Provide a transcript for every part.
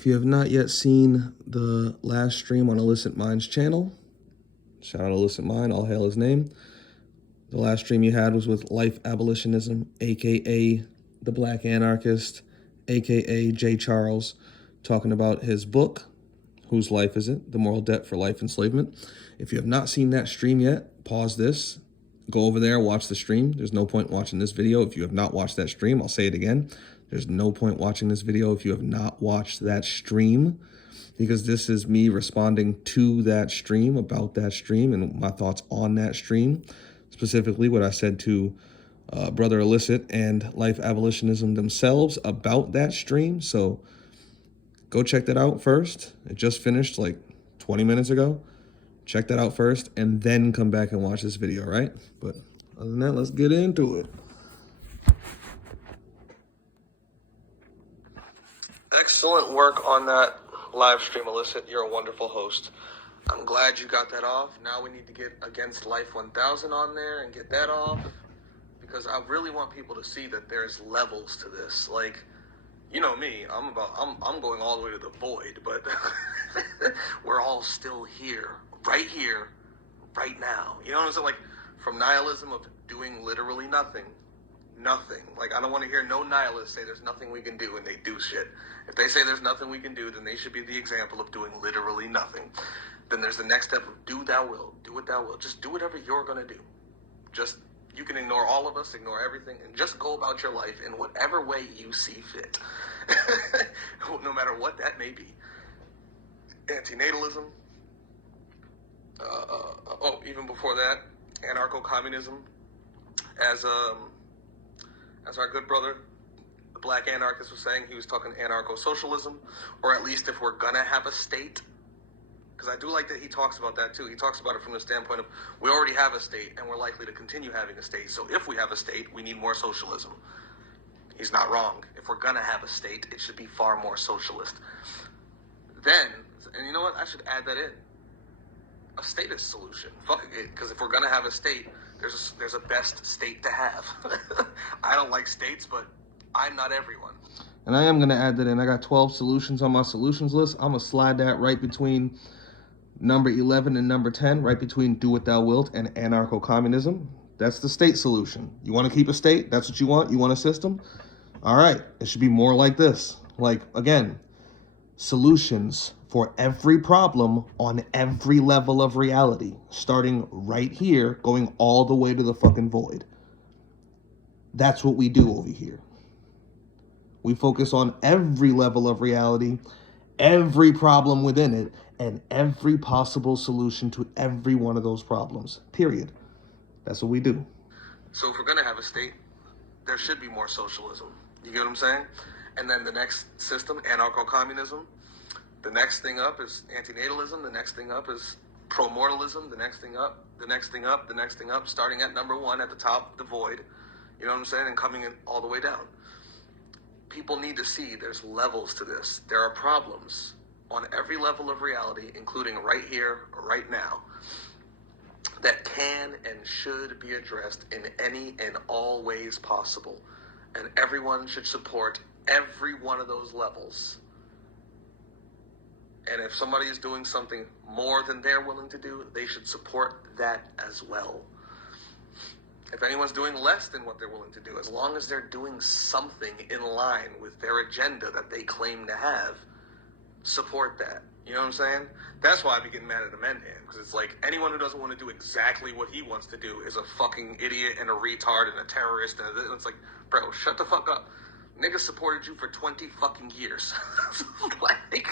If you have not yet seen the last stream on Illicit Minds channel, shout out Illicit Mind, all hail his name. The last stream you had was with Life Abolitionism, aka the Black Anarchist, aka J. Charles, talking about his book, Whose Life Is It? The Moral Debt for Life Enslavement. If you have not seen that stream yet, pause this, go over there, watch the stream. There's no point watching this video if you have not watched that stream. I'll say it again. There's no point watching this video if you have not watched that stream, because this is me responding to that stream, about that stream, and my thoughts on that stream. Specifically what I said to Brother Illicit and Life Abolitionism themselves about that stream. So go check that out first. It just finished like 20 minutes ago. Check that out first and then come back and watch this video, right? But other than that, let's get into it. Excellent work on that live stream, Illicit. You're a wonderful host. I'm glad you got that off. Now we need to get Against Life 1000 on there and get that off, because I really want people to see that there's levels to this. Like, you know me, I'm going all the way to the void, but we're all still here, right now. You know what I'm saying? Like, from nihilism of doing literally nothing. Like, I don't want to hear no nihilists say there's nothing we can do and they do shit. If they say there's nothing we can do, then they should be the example of doing literally nothing. Then there's the next step of do thou will, do what thou will. Just do whatever you're going to do. Just, you can ignore all of us, ignore everything, and just go about your life in whatever way you see fit. No matter what that may be. Antinatalism. Even before that, anarcho-communism. As our good brother, the Black Anarchist, was saying, he was talking anarcho-socialism, or at least if we're gonna have a state. Because I do like that he talks about that too. He talks about it from the standpoint of, we already have a state and we're likely to continue having a state. So if we have a state, we need more socialism. He's not wrong. If we're gonna have a state, it should be far more socialist. Then, and you know what? I should add that in. A statist solution. Fuck it. Because if we're gonna have a state, there's a best state to have. I don't like states, but I'm not everyone. And I am going to add that in. I got 12 solutions on my solutions list. I'm going to slide that right between number 11 and number 10, right between do what thou wilt and anarcho-communism. That's the state solution. You want to keep a state? That's what you want? You want a system? All right. It should be more like this. Like, again, solutions for every problem on every level of reality, starting right here, going all the way to the fucking void. That's what we do over here. We focus on every level of reality, every problem within it, and every possible solution to every one of those problems, period. That's what we do. So if we're going to have a state, there should be more socialism. You get what I'm saying? And then the next system, anarcho-communism. The next thing up is antinatalism. The next thing up is pro-mortalism. The next thing up, the next thing up, the next thing up, starting at number one at the top, the void. You know what I'm saying? And coming in all the way down. People need to see there's levels to this. There are problems on every level of reality, including right here, right now, that can and should be addressed in any and all ways possible. And everyone should support every one of those levels. And if somebody is doing something more than they're willing to do, they should support that as well. If anyone's doing less than what they're willing to do, as long as they're doing something in line with their agenda that they claim to have, support that. You know what I'm saying? That's why I be getting mad at Amendham, because it's like, anyone who doesn't want to do exactly what he wants to do is a fucking idiot and a retard and a terrorist, and it's like, bro, shut the fuck up. Niggas supported you for 20 fucking years. Like,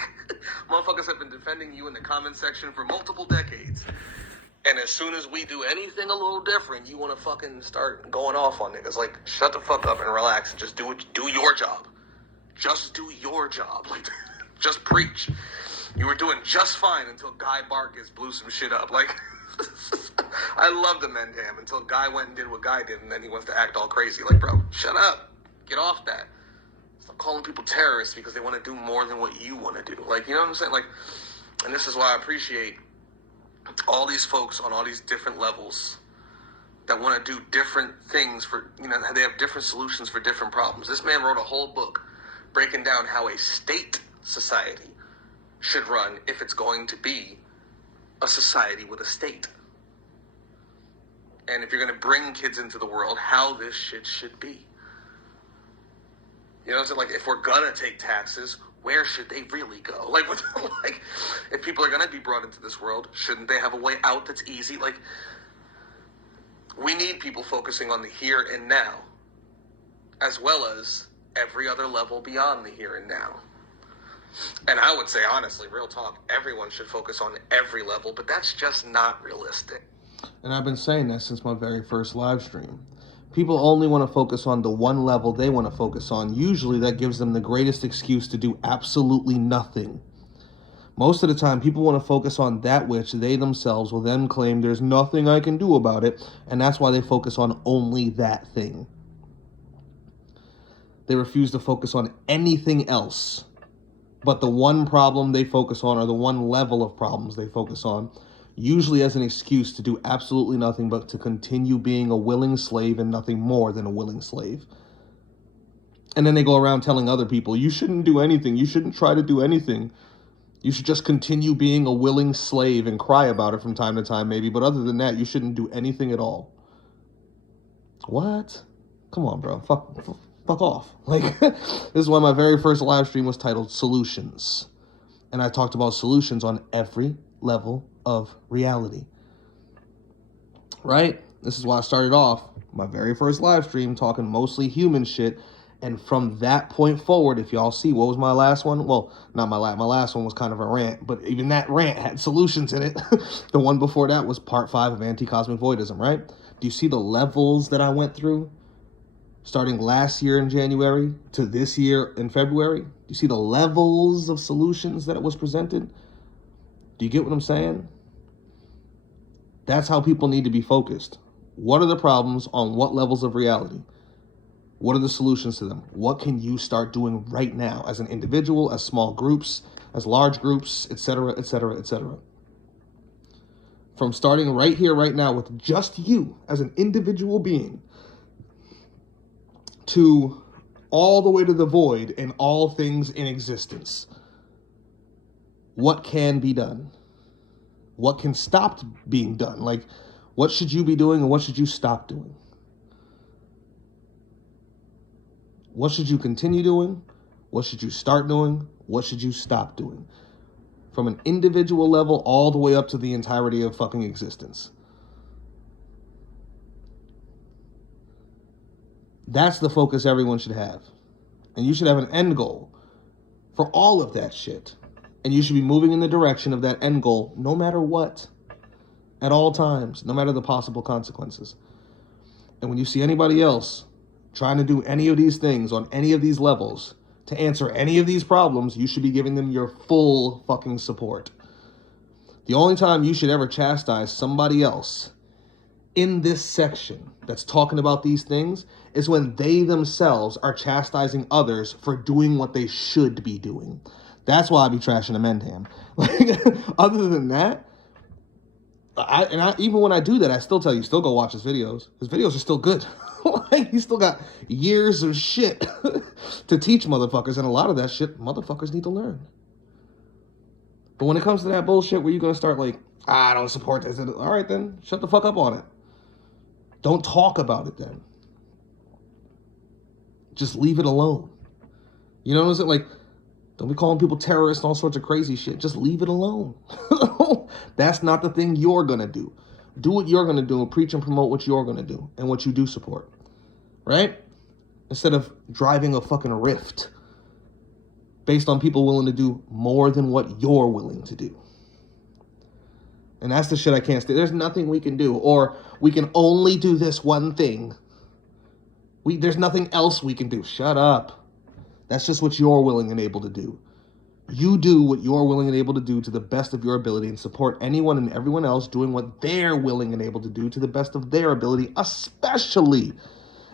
motherfuckers have been defending you in the comment section for multiple decades. And as soon as we do anything a little different, you want to fucking start going off on niggas. Like, shut the fuck up and relax. Just do your job. Just do your job. Like, just preach. You were doing just fine until Guy Barkus blew some shit up. Like, I loved Amendham until Guy went and did what Guy did, and then he wants to act all crazy. Like, bro, shut up. Get off that. Stop calling people terrorists because they want to do more than what you want to do. Like, you know what I'm saying? Like, and this is why I appreciate all these folks on all these different levels that want to do different things for, you know, they have different solutions for different problems. This man wrote a whole book breaking down how a state society should run if it's going to be a society with a state. And if you're going to bring kids into the world, how this shit should be. You know what I'm saying? Like, if we're going to take taxes, where should they really go? Like, like, if people are going to be brought into this world, shouldn't they have a way out that's easy? Like, we need people focusing on the here and now, as well as every other level beyond the here and now. And I would say, honestly, real talk, everyone should focus on every level, but that's just not realistic. And I've been saying that since my very first live stream. People only want to focus on the one level they want to focus on. Usually that gives them the greatest excuse to do absolutely nothing. Most of the time, people want to focus on that which they themselves will then claim there's nothing I can do about it, and that's why they focus on only that thing. They refuse to focus on anything else but the one problem they focus on, or the one level of problems they focus on, usually as an excuse to do absolutely nothing but to continue being a willing slave and nothing more than a willing slave. And then they go around telling other people, you shouldn't do anything, you shouldn't try to do anything. You should just continue being a willing slave and cry about it from time to time maybe, but other than that, you shouldn't do anything at all. What? Come on, bro. Fuck off. Like, this is why my very first live stream was titled Solutions. And I talked about solutions on every level of reality. Right? This is why I started off my very first live stream talking mostly human shit. And from that point forward, if y'all see, what was my last one? Well, not my last one was kind of a rant, but even that rant had solutions in it. The one before that was part 5 of Anti-Cosmic Voidism, right? Do you see the levels that I went through? Starting last year in January to this year in February? Do you see the levels of solutions that it was presented? Do you get what I'm saying? That's how people need to be focused. What are the problems on what levels of reality? What are the solutions to them? What can you start doing right now as an individual, as small groups, as large groups, etc., etc., etc.? From starting right here, right now, with just you as an individual being, to all the way to the void and all things in existence. What can be done? What can stop being done? Like, what should you be doing and what should you stop doing? What should you continue doing? What should you start doing? What should you stop doing? From an individual level all the way up to the entirety of fucking existence. That's the focus everyone should have. And you should have an end goal for all of that shit. And you should be moving in the direction of that end goal no matter what. At all times, no matter the possible consequences. And when you see anybody else trying to do any of these things on any of these levels to answer any of these problems, you should be giving them your full fucking support. The only time you should ever chastise somebody else in this section that's talking about these things is when they themselves are chastising others for doing what they should be doing. That's why I be trashing Amendham. Like, other than that, even when I do that, I still tell you, still go watch his videos. His videos are still good. Like, he's still got years of shit to teach motherfuckers, and a lot of that shit motherfuckers need to learn. But when it comes to that bullshit where you're going to start like, I don't support this, all right then, shut the fuck up on it. Don't talk about it then. Just leave it alone. You know what I'm saying? Like, don't be calling people terrorists and all sorts of crazy shit. Just leave it alone. That's not the thing you're going to do. Do what you're going to do and preach and promote what you're going to do and what you do support. Right? Instead of driving a fucking rift based on people willing to do more than what you're willing to do. And that's the shit I can't stand. There's nothing we can do, or we can only do this one thing. There's nothing else we can do. Shut up. That's just what you're willing and able to do. You do what you're willing and able to do to the best of your ability and support anyone and everyone else doing what they're willing and able to do to the best of their ability, especially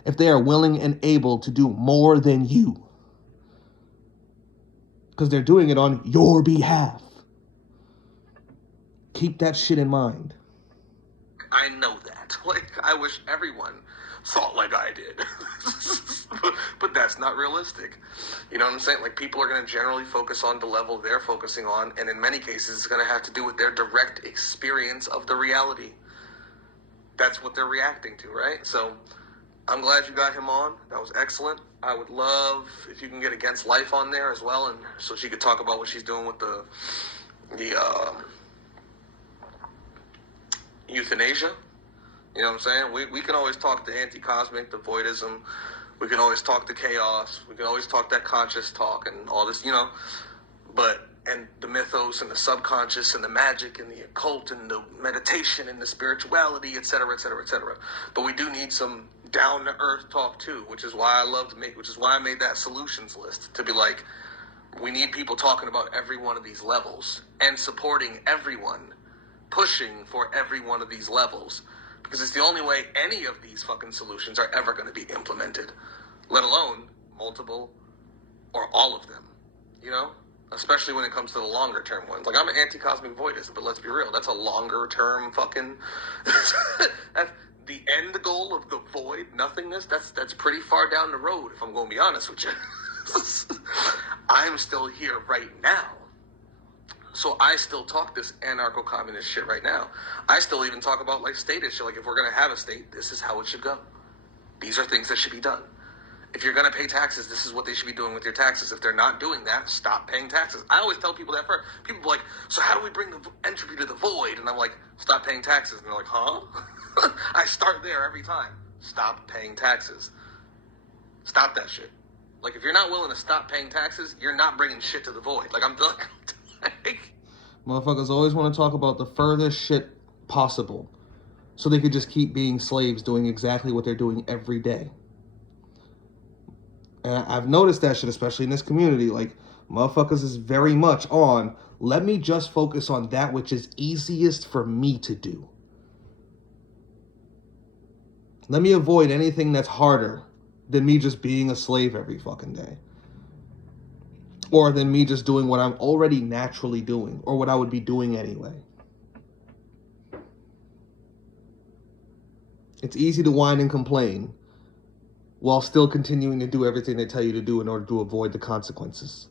if they are willing and able to do more than you. Because they're doing it on your behalf. Keep that shit in mind. I know that. Like, I wish everyone thought like I did. But that's not realistic. You know what I'm saying? Like, people are going to generally focus on the level they're focusing on, and in many cases, it's going to have to do with their direct experience of the reality. That's what they're reacting to, right? So, I'm glad you got him on. That was excellent. I would love if you can get Against Life on there as well, and so she could talk about what she's doing with the euthanasia. You know what I'm saying? We can always talk the anti-cosmic, the voidism. We can always talk the chaos. We can always talk that conscious talk and all this, but, and the mythos and the subconscious and the magic and the occult and the meditation and the spirituality, et cetera, et cetera, et cetera. But we do need some down-to-earth talk too, which is why I made that solutions list, to be like, we need people talking about every one of these levels and supporting everyone, pushing for every one of these levels. Because it's the only way any of these fucking solutions are ever going to be implemented, let alone multiple or all of them, Especially when it comes to the longer term ones. Like, I'm an anti-cosmic voidist, but let's be real, that's a longer term fucking... that's the end goal of the void, nothingness, that's pretty far down the road, if I'm going to be honest with you. I'm still here right now. So I still talk this anarcho-communist shit right now. I still even talk about, like, statist shit. Like, if we're going to have a state, this is how it should go. These are things that should be done. If you're going to pay taxes, this is what they should be doing with your taxes. If they're not doing that, stop paying taxes. I always tell people that first. People are like, so how do we bring the entropy to the void? And I'm like, stop paying taxes. And they're like, huh? I start there every time. Stop paying taxes. Stop that shit. Like, if you're not willing to stop paying taxes, you're not bringing shit to the void. Like, I'm done. Motherfuckers always want to talk about the furthest shit possible so they could just keep being slaves doing exactly what they're doing every day. And I've noticed that shit, especially in this community. Like, motherfuckers is very much on, let me just focus on that which is easiest for me to do. Let me avoid anything that's harder than me just being a slave every fucking day. Or than me just doing what I'm already naturally doing, or what I would be doing anyway. It's easy to whine and complain while still continuing to do everything they tell you to do in order to avoid the consequences.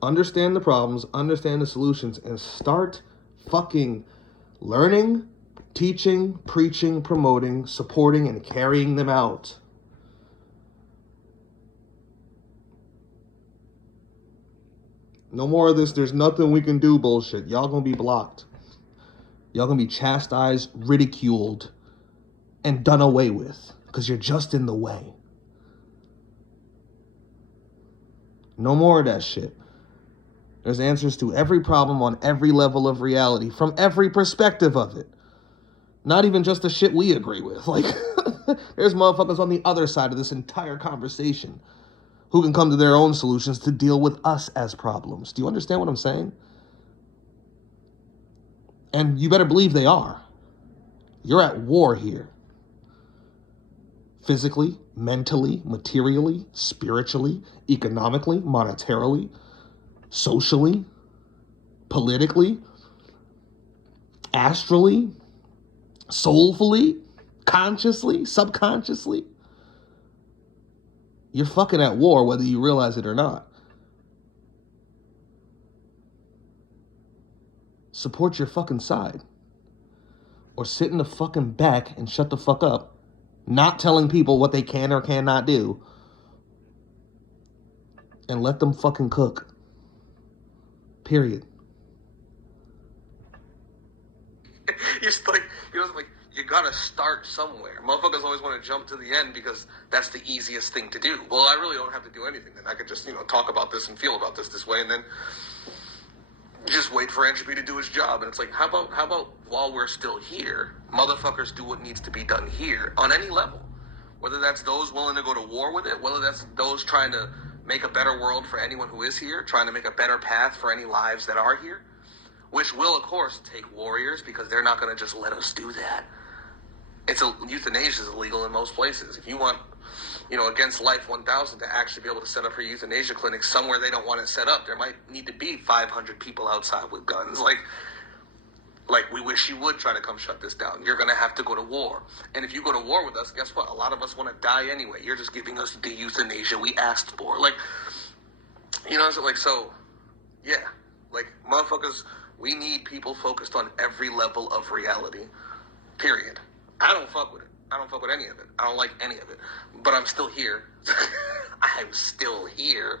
Understand the problems, understand the solutions, and start fucking learning, teaching, preaching, promoting, supporting, and carrying them out. No more of this, there's nothing we can do bullshit. Y'all gonna be blocked. Y'all gonna be chastised, ridiculed, and done away with. Because you're just in the way. No more of that shit. There's answers to every problem on every level of reality, from every perspective of it. Not even just the shit we agree with. Like, there's motherfuckers on the other side of this entire conversation who can come to their own solutions to deal with us as problems. Do you understand what I'm saying? And you better believe they are. You're at war here. Physically, mentally, materially, spiritually, economically, monetarily, socially, politically, astrally, soulfully, consciously, subconsciously. You're fucking at war whether you realize it or not. Support your fucking side. Or sit in the fucking back and shut the fuck up, not telling people what they can or cannot do, and let them fucking cook. Period. You gotta start somewhere. Motherfuckers always want to jump to the end because that's the easiest thing to do. Well, I really don't have to do anything then. I could just, talk about this and feel about this way, and then just wait for entropy to do its job. And it's like, how about while we're still here, motherfuckers do what needs to be done here on any level. Whether that's those willing to go to war with it, whether that's those trying to make a better world for anyone who is here, trying to make a better path for any lives that are here, which will, of course, take warriors because they're not going to just let us do that. Euthanasia is illegal in most places. If you want, Against Life 1000 to actually be able to set up her euthanasia clinic somewhere they don't want it set up, there might need to be 500 people outside with guns. Like, Like, we wish you would try to come shut this down. You're going to have to go to war. And if you go to war with us, guess what? A lot of us want to die anyway. You're just giving us the euthanasia we asked for. Like, you know, like, so, yeah. Like, motherfuckers, we need people focused on every level of reality. Period. I don't fuck with it. I don't fuck with any of it. I don't like any of it. But I'm still here. I'm still here.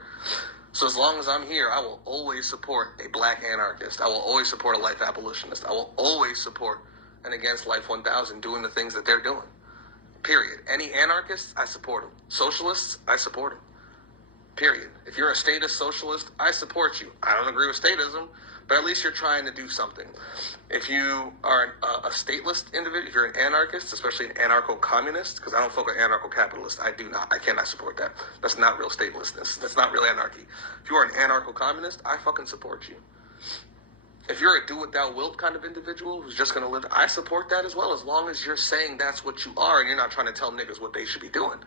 So as long as I'm here, I will always support a black anarchist. I will always support a life abolitionist. I will always support an Against Life 1000 doing the things that they're doing. Period. Any anarchists, I support them. Socialists, I support them. Period. If you're a statist socialist, I support you. I don't agree with statism, but at least you're trying to do something. If you are a stateless individual, if you're an anarchist, especially an anarcho-communist, because I don't fuck with anarcho-capitalist, I do not. I cannot support that. That's not real statelessness. That's not real anarchy. If you are an anarcho-communist, I fucking support you. If you're a do-what-thou-wilt kind of individual who's just going to live, I support that as well, as long as you're saying that's what you are and you're not trying to tell niggas what they should be doing.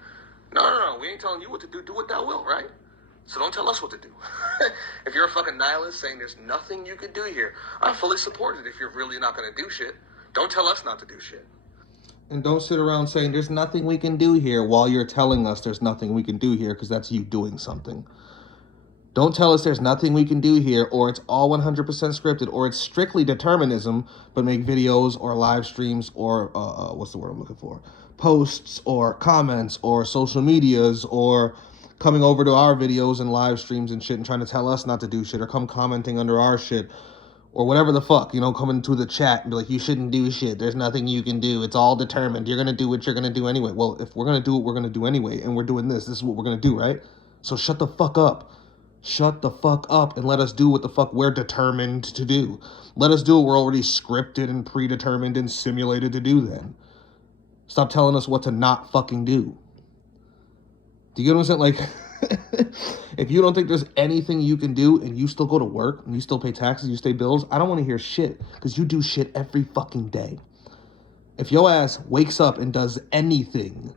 No, we ain't telling you what to do. Do what thou wilt, right? So don't tell us what to do. If you're a fucking nihilist saying there's nothing you can do here, I fully support it if you're really not going to do shit. Don't tell us not to do shit. And don't sit around saying there's nothing we can do here while you're telling us there's nothing we can do here, because that's you doing something. Don't tell us there's nothing we can do here, or it's all 100% scripted, or it's strictly determinism, but make videos or live streams or, what's the word I'm looking for? Posts or comments or social medias or coming over to our videos and live streams and shit and trying to tell us not to do shit, or come commenting under our shit or whatever the fuck, you know, coming to the chat and be like, you shouldn't do shit. There's nothing you can do. It's all determined. You're going to do what you're going to do anyway. Well, if we're going to do what we're going to do anyway, and we're doing this is what we're going to do, right? So shut the fuck up. Shut the fuck up and let us do what the fuck we're determined to do. Let us do what we're already scripted and predetermined and simulated to do then. Stop telling us what to not fucking do. Do you get what I'm saying? Like, if you don't think there's anything you can do and you still go to work and you still pay taxes, you stay bills, I don't want to hear shit, because you do shit every fucking day. If your ass wakes up and does anything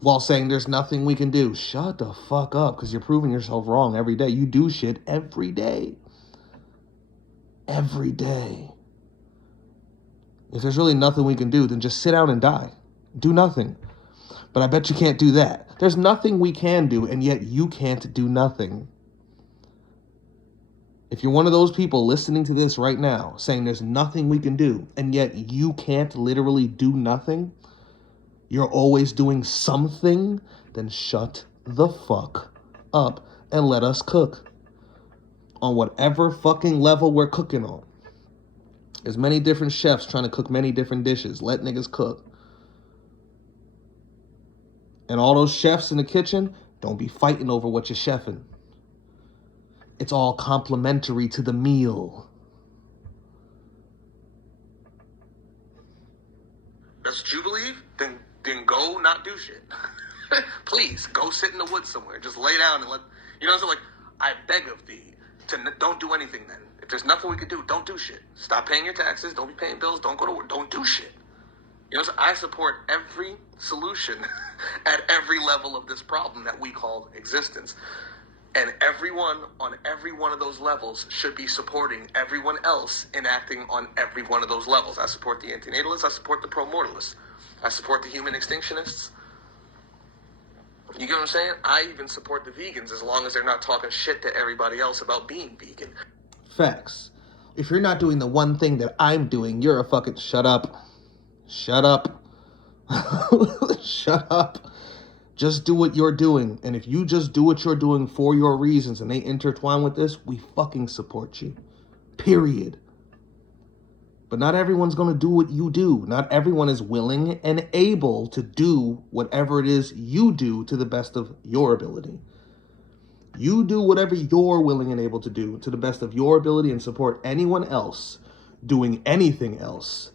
while saying there's nothing we can do, shut the fuck up, because you're proving yourself wrong every day. You do shit every day. Every day. If there's really nothing we can do, then just sit down and die. Do nothing. But I bet you can't do that. There's nothing we can do, and yet you can't do nothing. If you're one of those people listening to this right now, saying there's nothing we can do, and yet you can't literally do nothing, you're always doing something, then shut the fuck up and let us cook. On whatever fucking level we're cooking on. There's many different chefs trying to cook many different dishes. Let niggas cook. And all those chefs in the kitchen, don't be fighting over what you're chefing. It's all complimentary to the meal. That's what you believe? Then go not do shit. Please, go sit in the woods somewhere. Just lay down and let, you know, so like, I beg of thee, don't do anything then. If there's nothing we can do, don't do shit. Stop paying your taxes, don't be paying bills, don't go to work, don't do shit. You know, so I support every solution at every level of this problem that we call existence. And everyone on every one of those levels should be supporting everyone else enacting on every one of those levels. I support the antinatalists, I support the pro-mortalists, I support the human extinctionists. You get what I'm saying? I even support the vegans as long as they're not talking shit to everybody else about being vegan. Facts. If you're not doing the one thing that I'm doing, you're a fucking... Shut up. Shut up. Shut up. Just do what you're doing. And if you just do what you're doing for your reasons and they intertwine with this, we fucking support you. Period. But not everyone's going to do what you do. Not everyone is willing and able to do whatever it is you do to the best of your ability. You do whatever you're willing and able to do to the best of your ability, and support anyone else doing anything else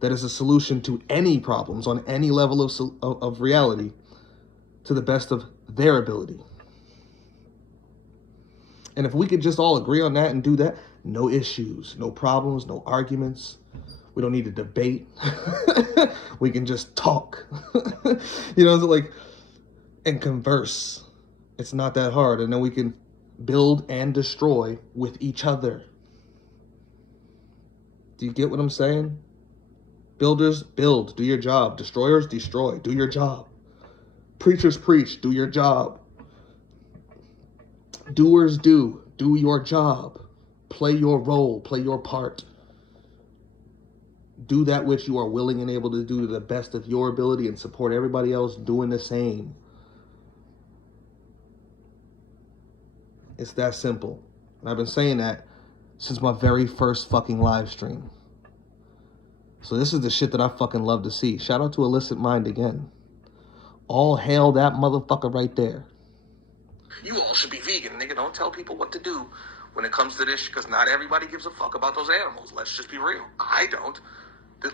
that is a solution to any problems on any level of reality to the best of their ability. And if we could just all agree on that and do that, no issues, no problems, no arguments. We don't need to debate. We can just talk. You know, like, and converse. It's not that hard. And then we can build and destroy with each other. Do you get what I'm saying? Builders, build. Do your job. Destroyers, destroy. Do your job. Preachers, preach. Do your job. Doers, do. Do your job. Play your role. Play your part. Do that which you are willing and able to do to the best of your ability and support everybody else doing the same. It's that simple. And I've been saying that since my very first fucking live stream. So this is the shit that I fucking love to see. Shout out to Illicit Mind again. All hail that motherfucker right there. You all should be vegan, nigga. Don't tell people what to do when it comes to this, because not everybody gives a fuck about those animals. Let's just be real. I don't.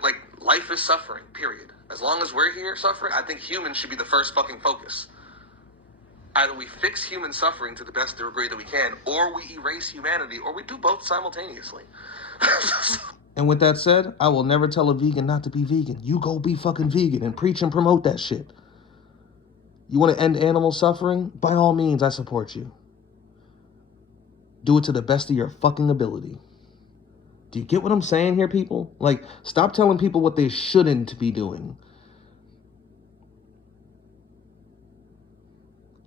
Like, life is suffering, period. As long as we're here suffering, I think humans should be the first fucking focus. Either we fix human suffering to the best degree that we can, or we erase humanity, or we do both simultaneously. And with that said, I will never tell a vegan not to be vegan. You go be fucking vegan and preach and promote that shit. You want to end animal suffering? By all means, I support you. Do it to the best of your fucking ability. Do you get what I'm saying here, people? Like, stop telling people what they shouldn't be doing.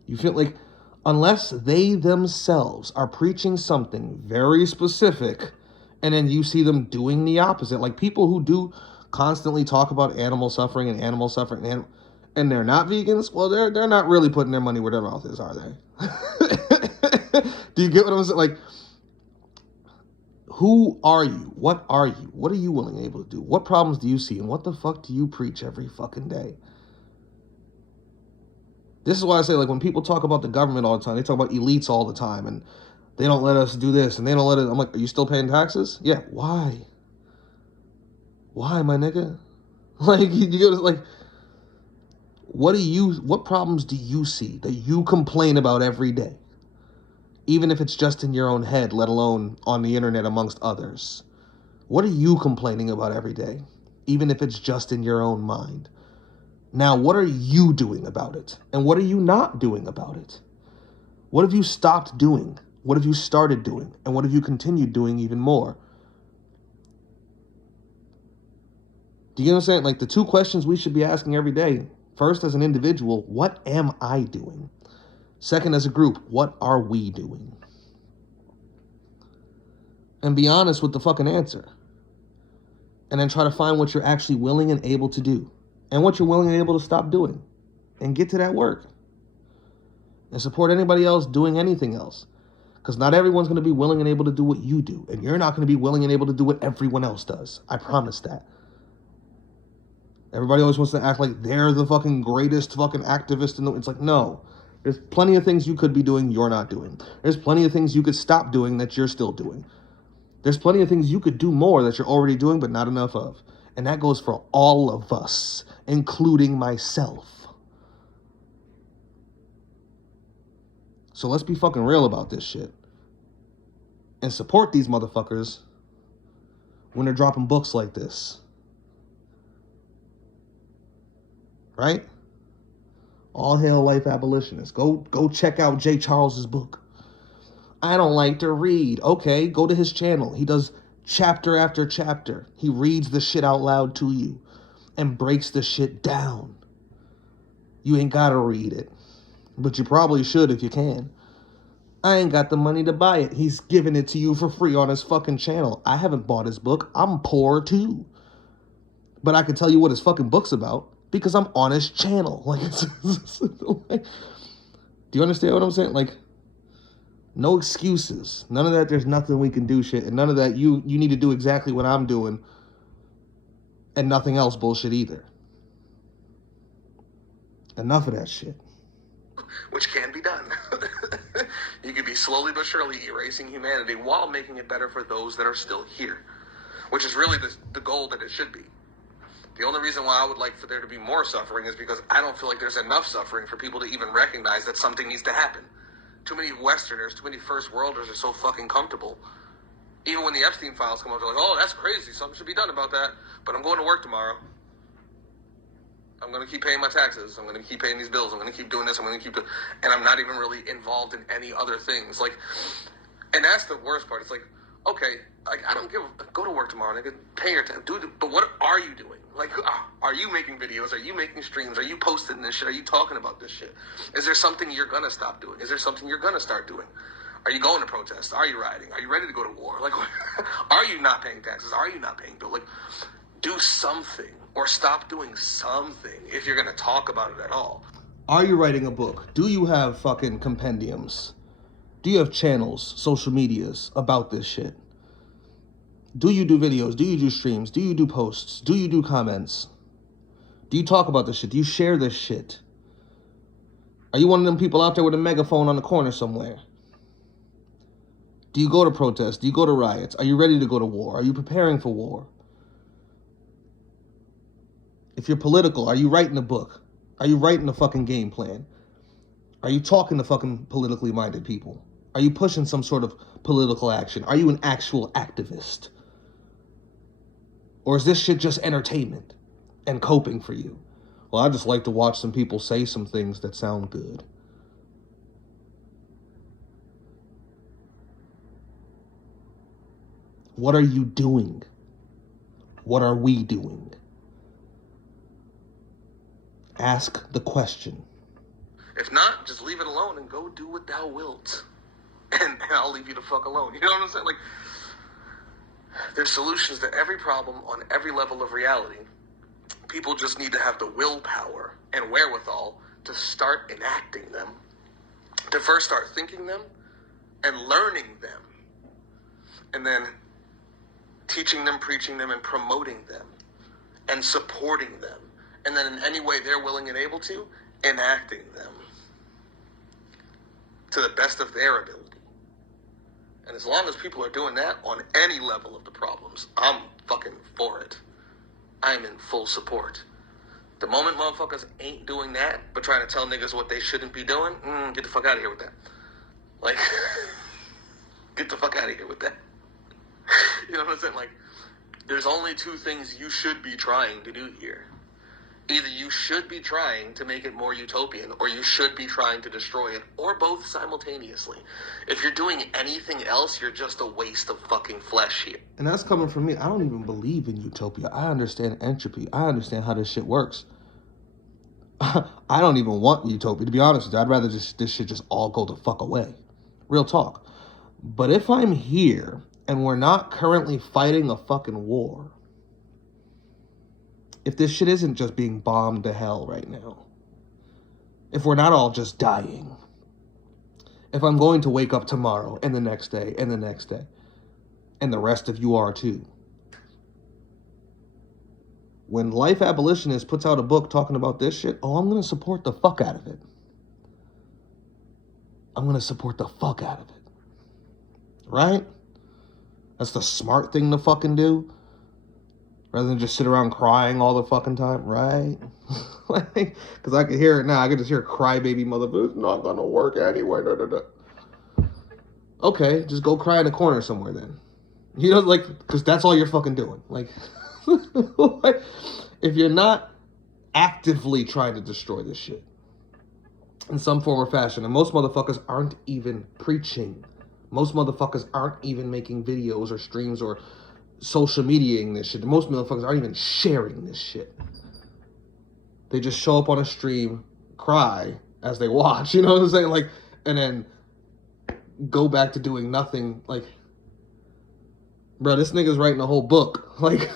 You feel like, unless they themselves are preaching something very specific, and then you see them doing the opposite, like people who do constantly talk about animal suffering and they're not vegans, well, they're not really putting their money where their mouth is, are they? Do you get what I'm saying? Like, who are you? What are you? What are you willing and able to do? What problems do you see? And what the fuck do you preach every fucking day? This is why I say, like, when people talk about the government all the time, they talk about elites all the time, and they don't let us do this, and they don't let it. I'm like, are you still paying taxes? Yeah. Why? Why, my nigga? Like, you go to, like, what problems do you see that you complain about every day? Even if it's just in your own head, let alone on the internet amongst others. What are you complaining about every day? Even if it's just in your own mind. Now, what are you doing about it? And what are you not doing about it? What have you stopped doing? What have you started doing? And what have you continued doing even more? Do you know what I'm saying? Like, the two questions we should be asking every day. First, as an individual, what am I doing? Second, as a group, what are we doing? And be honest with the fucking answer. And then try to find what you're actually willing and able to do. And what you're willing and able to stop doing. And get to that work. And support anybody else doing anything else. Because not everyone's going to be willing and able to do what you do. And you're not going to be willing and able to do what everyone else does. I promise that. Everybody always wants to act like they're the fucking greatest fucking activist in the... It's like, no. There's plenty of things you could be doing you're not doing. There's plenty of things you could stop doing that you're still doing. There's plenty of things you could do more that you're already doing but not enough of. And that goes for all of us, including myself. So let's be fucking real about this shit. And support these motherfuckers when they're dropping books like this. Right? All hail life abolitionists. Go check out Jay Charles's book. I don't like to read. Okay, go to his channel. He does chapter after chapter. He reads the shit out loud to you and breaks the shit down. You ain't gotta read it, but you probably should if you can. I ain't got the money to buy it. He's giving it to you for free on his fucking channel. I haven't bought his book. I'm poor too. But I can tell you what his fucking book's about because I'm on his channel. Like, like, do you understand what I'm saying? Like, no excuses. None of that, there's nothing we can do shit. And none of that, you need to do exactly what I'm doing. And nothing else bullshit either. Enough of that shit. Which can be done. You could be slowly but surely erasing humanity while making it better for those that are still here. Which is really the goal that it should be. The only reason why I would like for there to be more suffering is because I don't feel like there's enough suffering for people to even recognize that something needs to happen. Too many Westerners, too many first worlders are so fucking comfortable. Even when the Epstein files come up, they're like, oh, that's crazy. Something should be done about that. But I'm going to work tomorrow. I'm going to keep paying my taxes. I'm going to keep paying these bills. I'm going to keep doing this. I'm going to keep doing... And I'm not even really involved in any other things. Like, and that's the worst part. It's like, okay, like, I don't go to work tomorrow, nigga, pay your time, but what are you doing? Like, are you making videos? Are you making streams? Are you posting this shit? Are you talking about this shit? Is there something you're gonna stop doing? Is there something you're gonna start doing? Are you going to protest? Are you rioting? Are you ready to go to war? Like, are you not paying taxes? Are you not paying bills? Like, do something, or stop doing something if you're gonna talk about it at all. Are you writing a book? Do you have fucking compendiums? Do you have channels, social medias about this shit? Do you do videos? Do you do streams? Do you do posts? Do you do comments? Do you talk about this shit? Do you share this shit? Are you one of them people out there with a megaphone on the corner somewhere? Do you go to protests? Do you go to riots? Are you ready to go to war? Are you preparing for war? If you're political, are you writing a book? Are you writing a fucking game plan? Are you talking to fucking politically minded people? Are you pushing some sort of political action? Are you an actual activist? Or is this shit just entertainment and coping for you? Well, I just like to watch some people say some things that sound good. What are you doing? What are we doing? Ask the question. If not, just leave it alone and go do what thou wilt. And I'll leave you the fuck alone. You know what I'm saying? Like, there's solutions to every problem on every level of reality. People just need to have the willpower and wherewithal to start enacting them. To first start thinking them and learning them. And then teaching them, preaching them, and promoting them. And supporting them. And then in any way they're willing and able to, enacting them. To the best of their ability. And as long as people are doing that on any level of the problems, I'm fucking for it. I'm in full support. The moment motherfuckers ain't doing that, but trying to tell niggas what they shouldn't be doing, get the fuck out of here with that. Like, get the fuck out of here with that. You know what I'm saying? Like, there's only two things you should be trying to do here. Either you should be trying to make it more utopian, or you should be trying to destroy it, or both simultaneously. If you're doing anything else, you're just a waste of fucking flesh here. And that's coming from me. I don't even believe in utopia. I understand entropy. I understand how this shit works. I don't even want utopia, to be honest with you. I'd rather this shit just all go the fuck away. Real talk. But if I'm here, and we're not currently fighting a fucking war, if this shit isn't just being bombed to hell right now, if we're not all just dying, if I'm going to wake up tomorrow and the next day and the next day, and the rest of you are too, when Life Abolitionist puts out a book talking about this shit, I'm going to support the fuck out of it. I'm going to support the fuck out of it. Right? That's the smart thing to fucking do. Rather than just sit around crying all the fucking time, right? Like, because I can hear it now. I can just hear crybaby motherfucker. It's not going to work anyway. Da, da, da. Okay, just go cry in a corner somewhere then. You know, like, because that's all you're fucking doing. Like, if you're not actively trying to destroy this shit in some form or fashion, and most motherfuckers aren't even preaching. Most motherfuckers aren't even making videos or streams or social mediating this shit. Most motherfuckers aren't even sharing this shit. They just show up on a stream, cry as they watch, you know what I'm saying? Like, and then go back to doing nothing. Like, bro, this nigga's writing a whole book. Like,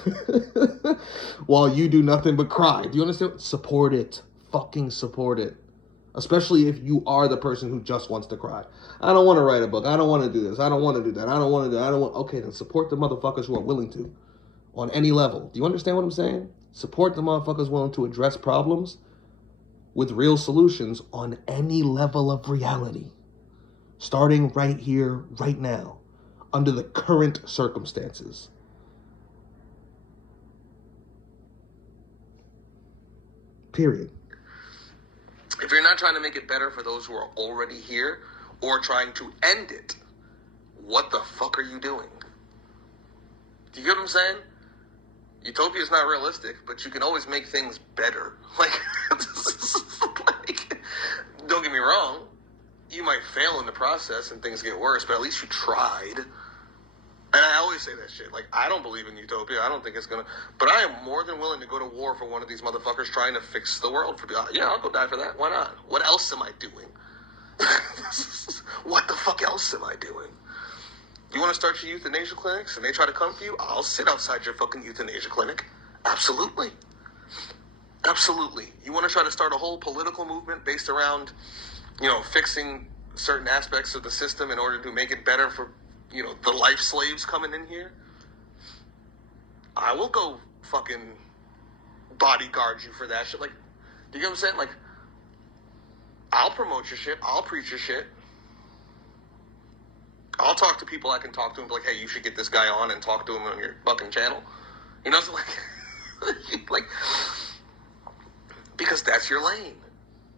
while you do nothing but cry. Do you understand? Support it. Fucking support it. Especially if you are the person who just wants to cry. I don't want to write a book. I don't want to do this. I don't want to do that. I don't want to do that. Okay, then support the motherfuckers who are willing to. On any level. Do you understand what I'm saying? Support the motherfuckers willing to address problems with real solutions on any level of reality. Starting right here, right now. Under the current circumstances. Period. If you're not trying to make it better for those who are already here, or trying to end it, what the fuck are you doing? Do you get what I'm saying? Utopia is not realistic, but you can always make things better. Like, don't get me wrong, you might fail in the process and things get worse, but at least you tried. And I always say that shit. Like, I don't believe in utopia. I don't think it's gonna. But I am more than willing to go to war for one of these motherfuckers trying to fix the world. Yeah, I'll go die for that. Why not? What else am I doing? What the fuck else am I doing? You want to start your euthanasia clinics and they try to come for you? I'll sit outside your fucking euthanasia clinic. Absolutely. Absolutely. You want to try to start a whole political movement based around, fixing certain aspects of the system in order to make it better for, the life slaves coming in here? I will go fucking bodyguard you for that shit. Like, do you get what I'm saying? Like, I'll promote your shit. I'll preach your shit. I'll talk to people I can talk to and be like, hey, you should get this guy on and talk to him on your fucking channel. So like, because that's your lane.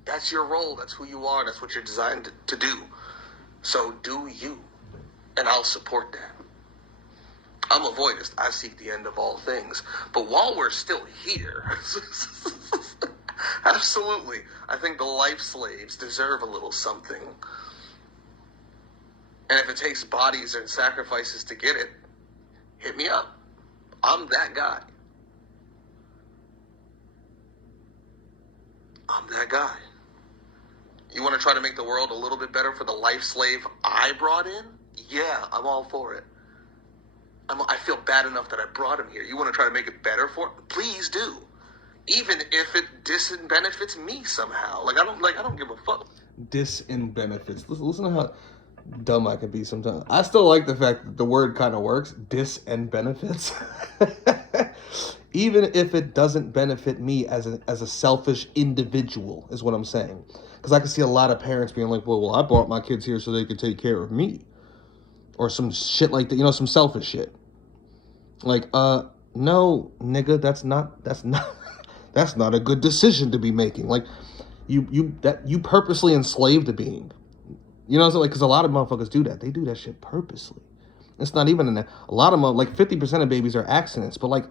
That's your role. That's who you are. That's what you're designed to do. So do you. And I'll support that. I'm a voidist. I seek the end of all things. But while we're still here, absolutely, I think the life slaves deserve a little something. And if it takes bodies and sacrifices to get it, hit me up. I'm that guy. I'm that guy. You want to try to make the world a little bit better for the life slave I brought in? Yeah, I'm all for it. I feel bad enough that I brought him here. You want to try to make it better for him? Please do. Even if it disenbenefits me somehow. I don't give a fuck. Disenbenefits. Listen to how dumb I can be sometimes. I still like the fact that the word kind of works. Disenbenefits. Even if it doesn't benefit me as a selfish individual, is what I'm saying. Because I can see a lot of parents being like, well, I brought my kids here so they could take care of me. Or some shit like that, some selfish shit. Like, no, nigga, that's not a good decision to be making. Like, you purposely enslaved a being. Because a lot of motherfuckers do that. They do that shit purposely. It's not even a lot of them, like 50% of babies are accidents, but like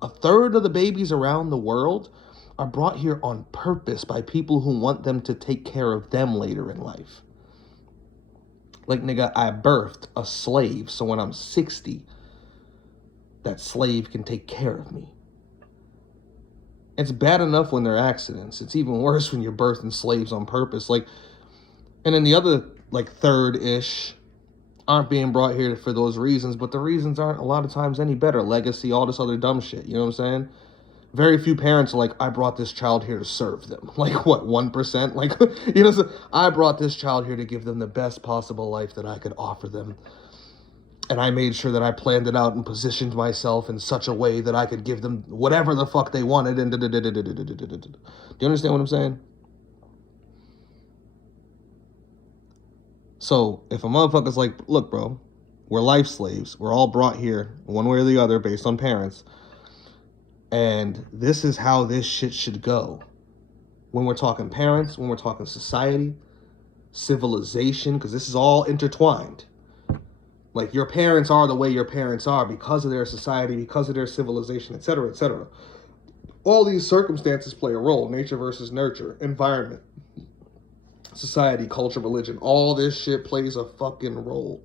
a third of the babies around the world are brought here on purpose by people who want them to take care of them later in life. Like, nigga, I birthed a slave, so when I'm 60, that slave can take care of me. It's bad enough when they're accidents. It's even worse when you're birthing slaves on purpose. Like, and then the other, third-ish aren't being brought here for those reasons, but the reasons aren't a lot of times any better. Legacy, all this other dumb shit, you know what I'm saying? Very few parents are like, I brought this child here to serve them. Like, what, 1%? Like, so I brought this child here to give them the best possible life that I could offer them. And I made sure that I planned it out and positioned myself in such a way that I could give them whatever the fuck they wanted. And do you understand what I'm saying? So if a motherfucker's like, look, bro, we're life slaves. We're all brought here one way or the other based on parents. And this is how this shit should go. When we're talking parents, when we're talking society, civilization, because this is all intertwined. Like, your parents are the way your parents are because of their society, because of their civilization, etc., etc. All these circumstances play a role. Nature versus nurture, environment, society, culture, religion. All this shit plays a fucking role.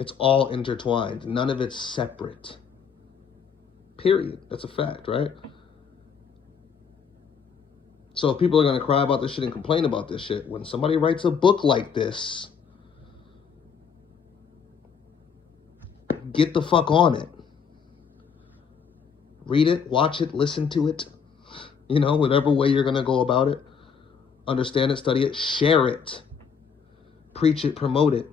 It's all intertwined. None of it's separate. Period. That's a fact, right? So if people are going to cry about this shit and complain about this shit, when somebody writes a book like this, get the fuck on it. Read it, watch it, listen to it. Whatever way you're going to go about it. Understand it, study it, share it. Preach it, promote it.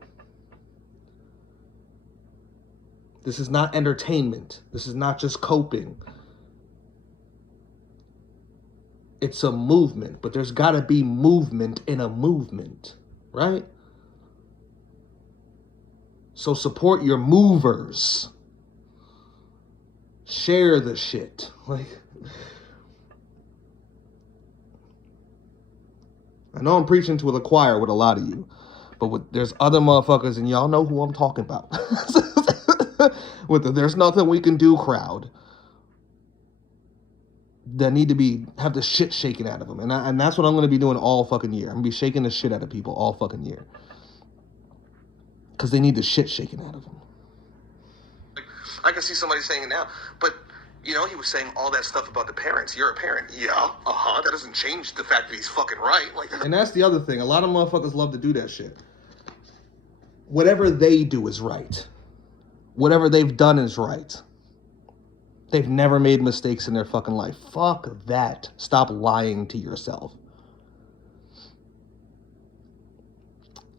This is not entertainment. This is not just coping. It's a movement, but there's got to be movement in a movement, right? So support your movers. Share the shit. I know I'm preaching to the choir with a lot of you, but there's other motherfuckers, and y'all know who I'm talking about. With the "there's nothing we can do" crowd that need to have the shit shaken out of them, and that's what I'm going to be doing all fucking year. I'm going to be shaking the shit out of people all fucking year. Because they need the shit shaken out of them. I can see somebody saying it now, but you know, he was saying all that stuff about the parents. You're a parent. Yeah, that doesn't change the fact that he's fucking right. Like, and that's the other thing. A lot of motherfuckers love to do that shit. Whatever they do is right. Whatever they've done is right. They've never made mistakes in their fucking life. Fuck that. Stop lying to yourself.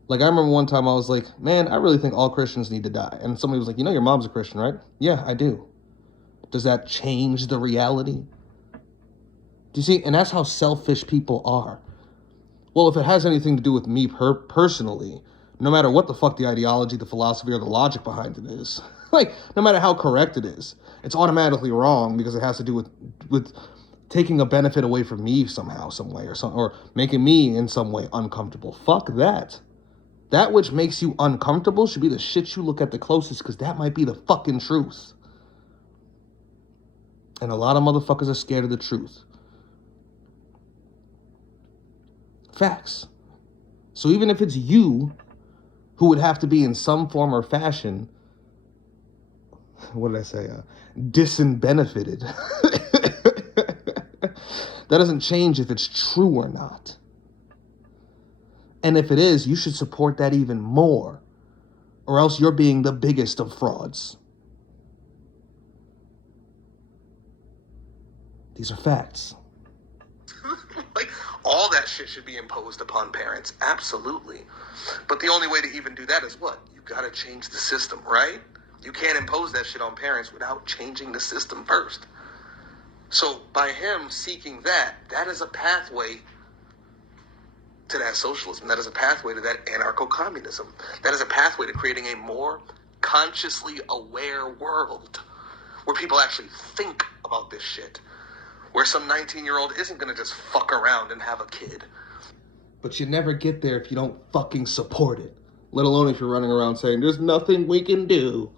Like, I remember one time I was like, man, I really think all Christians need to die. And somebody was like, you know, your mom's a Christian, right? Yeah, I do. Does that change the reality? Do you see? And that's how selfish people are. Well, if it has anything to do with me personally, no matter what the fuck the ideology, the philosophy, or the logic behind it is, like, no matter how correct it is, it's automatically wrong because it has to do with taking a benefit away from me somehow, some way, or making me in some way uncomfortable. Fuck that. That which makes you uncomfortable should be the shit you look at the closest, because that might be the fucking truth. And a lot of motherfuckers are scared of the truth. Facts. So even if it's you who would have to be in some form or fashion, what did I say? Disenbenefited. That doesn't change if it's true or not. And if it is, you should support that even more, or else you're being the biggest of frauds. These are facts. Like, all that shit should be imposed upon parents. Absolutely. But the only way to even do that is what? You gotta change the system, right? You can't impose that shit on parents without changing the system first. So by him seeking that is a pathway to that socialism. That is a pathway to that anarcho-communism. That is a pathway to creating a more consciously aware world where people actually think about this shit. Where some 19-year-old isn't going to just fuck around and have a kid. But you never get there if you don't fucking support it. Let alone if you're running around saying, there's nothing we can do.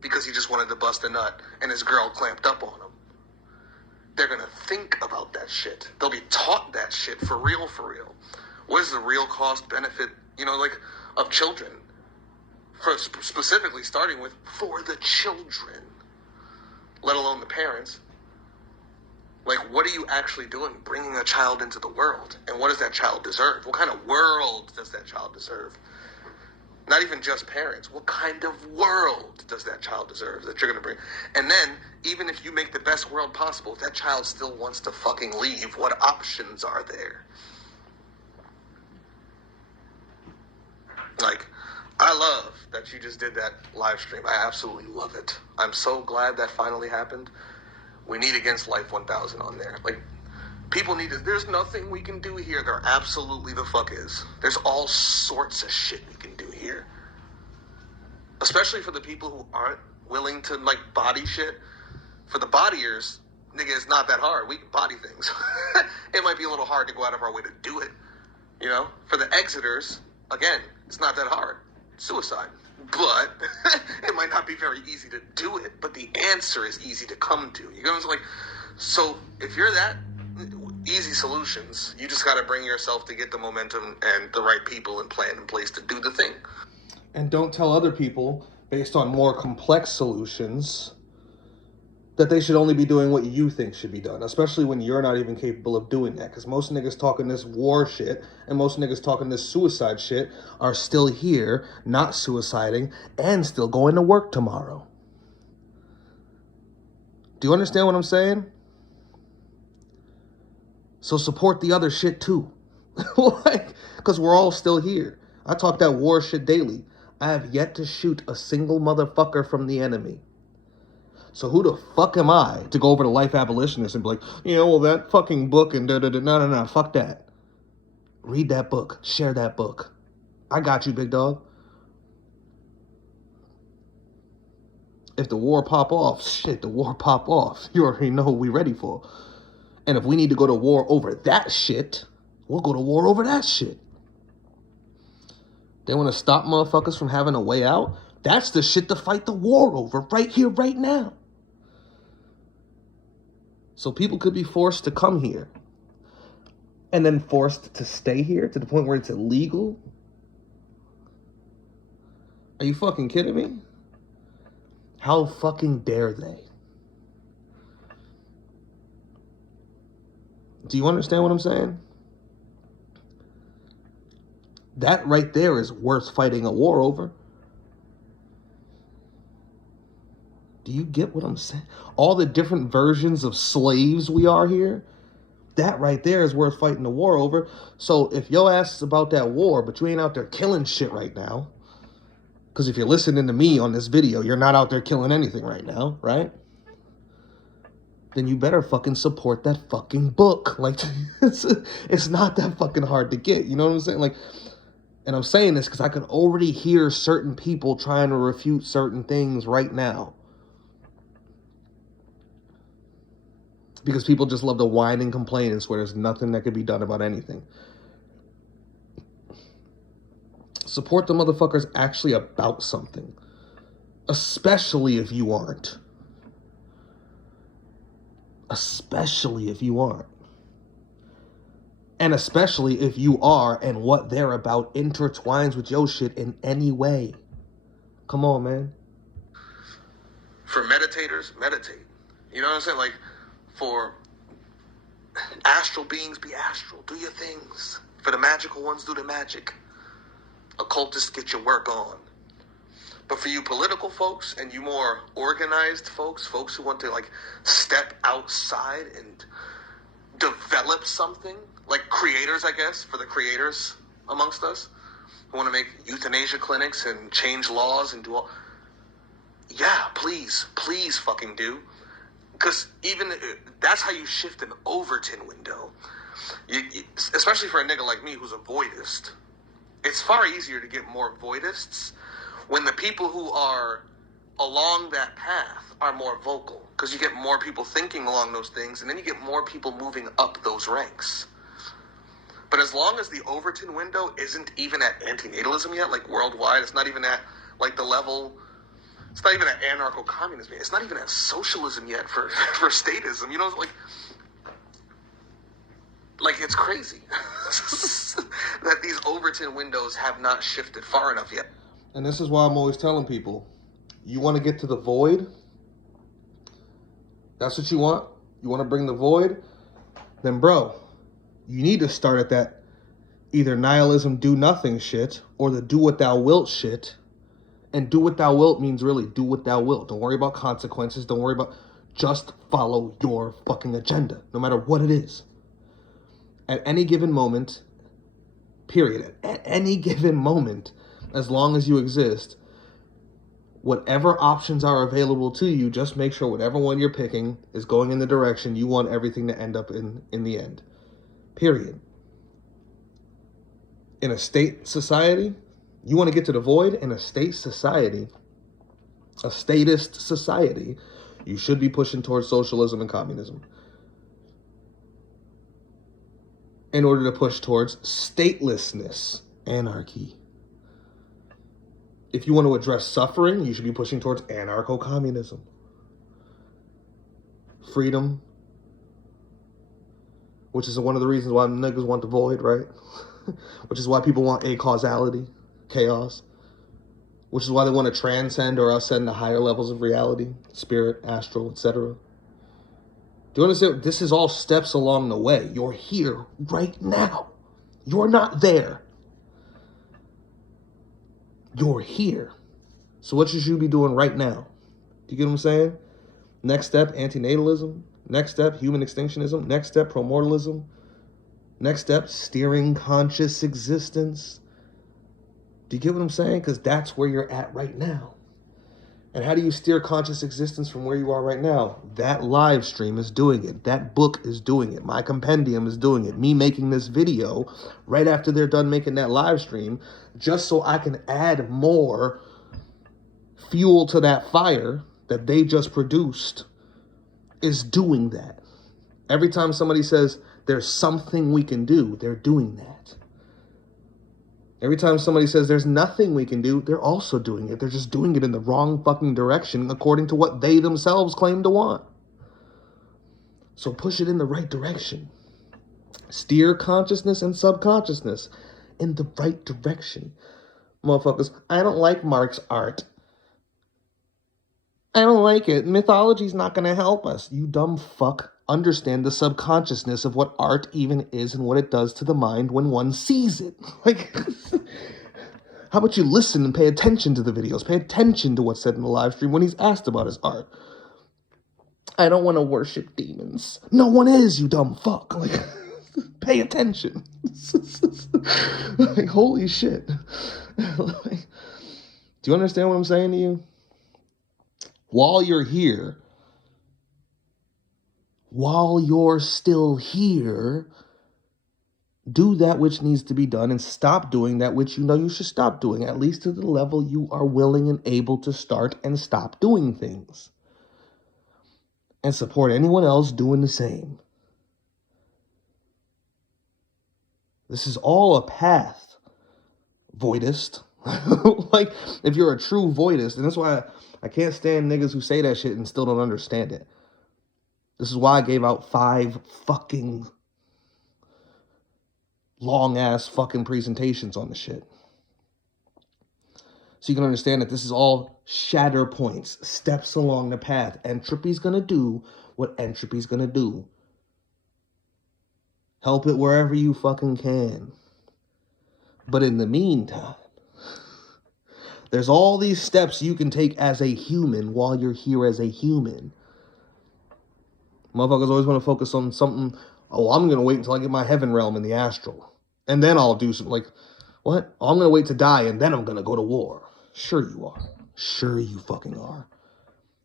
Because he just wanted to bust a nut and his girl clamped up on him. They're going to think about that shit. They'll be taught that shit for real, for real. What is the real cost benefit, of children? For specifically starting with, for the children. Let alone the parents. Like, what are you actually doing bringing a child into the world? And what does that child deserve? What kind of world does that child deserve? Not even just parents. What kind of world does that child deserve that you're going to bring? And then, even if you make the best world possible, if that child still wants to fucking leave, what options are there? Like, I love that you just did that live stream. I absolutely love it. I'm so glad that finally happened. We need Against Life 1000 on there. Like, people need to, there's nothing we can do here. There absolutely the fuck is. There's all sorts of shit we can do here. Especially for the people who aren't willing to, body shit. For the bodyers, nigga, it's not that hard. We can body things. It might be a little hard to go out of our way to do it. For the exiters, again, it's not that hard. Suicide. But it might not be very easy to do it, but the answer is easy to come to. You know what I'm saying? So if you're that easy solutions, you just got to bring yourself to get the momentum and the right people and plan in place to do the thing. And don't tell other people, based on more complex solutions, that they should only be doing what you think should be done, especially when you're not even capable of doing that. Because most niggas talking this war shit and most niggas talking this suicide shit are still here, not suiciding, and still going to work tomorrow. Do you understand what I'm saying? So support the other shit too. Because we're all still here. I talk that war shit daily. I have yet to shoot a single motherfucker from the enemy. So who the fuck am I to go over to Life Abolitionists and be like, that fucking book and da-da-da. No, fuck that. Read that book. Share that book. I got you, big dog. If the war pop off, the war pop off. You already know what we ready for. And if we need to go to war over that shit, we'll go to war over that shit. They want to stop motherfuckers from having a way out? That's the shit to fight the war over right here, right now. So people could be forced to come here and then forced to stay here to the point where it's illegal. Are you fucking kidding me? How fucking dare they? Do you understand what I'm saying? That right there is worth fighting a war over. Do you get what I'm saying? All the different versions of slaves we are here, that right there is worth fighting a war over. So if your ass is about that war, but you ain't out there killing shit right now, because if you're listening to me on this video, you're not out there killing anything right now, right? Then you better fucking support that fucking book. Like, it's not that fucking hard to get. You know what I'm saying? Like, and I'm saying this because I can already hear certain people trying to refute certain things right now. Because people just love to whine and complain and swear there's nothing that could be done about anything. Support the motherfuckers actually about something. Especially if you aren't. Especially if you aren't. And especially if you are and what they're about intertwines with your shit in any way. Come on, man. For meditators, meditate. You know what I'm saying? Like, for astral beings, be astral. Do your things. For the magical ones, do the magic. Occultists, get your work on. But for you political folks and you more organized folks who want to like step outside and develop something, like creators, I guess, for the creators amongst us, who want to make euthanasia clinics and change laws and do all, yeah, please fucking do. Because even that's how you shift an Overton window. Especially for a nigga like me who's a voidist. It's far easier to get more voidists when the people who are along that path are more vocal. Because you get more people thinking along those things, and then you get more people moving up those ranks. But as long as the Overton window isn't even at antinatalism yet, like worldwide, it's not even at like the level, it's not even at anarcho-communism yet, it's not even at socialism yet for statism, you know, like it's crazy that these Overton windows have not shifted far enough yet. And this is why I'm always telling people, you want to get to the void? That's what you want? You want to bring the void? Then bro, you need to start at that either nihilism do nothing shit or the do what thou wilt shit. And do what thou wilt means really do what thou wilt. Don't worry about consequences. Don't worry about, just follow your fucking agenda, no matter what it is. At any given moment, period, at any given moment, as long as you exist, whatever options are available to you, just make sure whatever one you're picking is going in the direction you want everything to end up in the end. Period. In a state society, you want to get to the void. In a state society, a statist society, you should be pushing towards socialism and communism in order to push towards statelessness, anarchy. If you want to address suffering, you should be pushing towards anarcho-communism. Freedom, which is one of the reasons why niggas want the void, right? Which is why people want acausality, chaos. Which is why they want to transcend or ascend to higher levels of reality, spirit, astral, etc. Do you understand? This is all steps along the way. You're here right now. You're not there. You're here. So what should you be doing right now? Do you get what I'm saying? Next step, antinatalism. Next step, human extinctionism. Next step, promortalism. Next step, steering conscious existence. Do you get what I'm saying? Because that's where you're at right now. And how do you steer conscious existence from where you are right now? That live stream is doing it. That book is doing it. My compendium is doing it. Me making this video right after they're done making that live stream, just so I can add more fuel to that fire that they just produced, is doing that. Every time somebody says there's something we can do, they're doing that. Every time somebody says there's nothing we can do, they're also doing it. They're just doing it in the wrong fucking direction according to what they themselves claim to want. So push it in the right direction. Steer consciousness and subconsciousness in the right direction. Motherfuckers, I don't like Mark's art. I don't like it. Mythology's not going to help us. You dumb fuck. Understand the subconsciousness of what art even is and what it does to the mind when one sees it. Like, how about you listen and pay attention to the videos? Pay attention to what's said in the live stream when he's asked about his art. I don't want to worship demons. No one is, you dumb fuck. Like, pay attention. Like, holy shit. Like, do you understand what I'm saying to you? While you're here, while you're still here, do that which needs to be done and stop doing that which you know you should stop doing, at least to the level you are willing and able to start and stop doing things. And support anyone else doing the same. This is all a path, voidist. Like, if you're a true voidist, and that's why I can't stand niggas who say that shit and still don't understand it. This is why I gave out 5 fucking long-ass fucking presentations on the shit. So you can understand that this is all shatter points, steps along the path. Entropy's gonna do what entropy's gonna do. Help it wherever you fucking can. But in the meantime, there's all these steps you can take as a human while you're here as a human. Motherfuckers always want to focus on something. Oh, I'm going to wait until I get my heaven realm in the astral. And then I'll do something. Like, what? Oh, I'm going to wait to die and then I'm going to go to war. Sure you are. Sure you fucking are.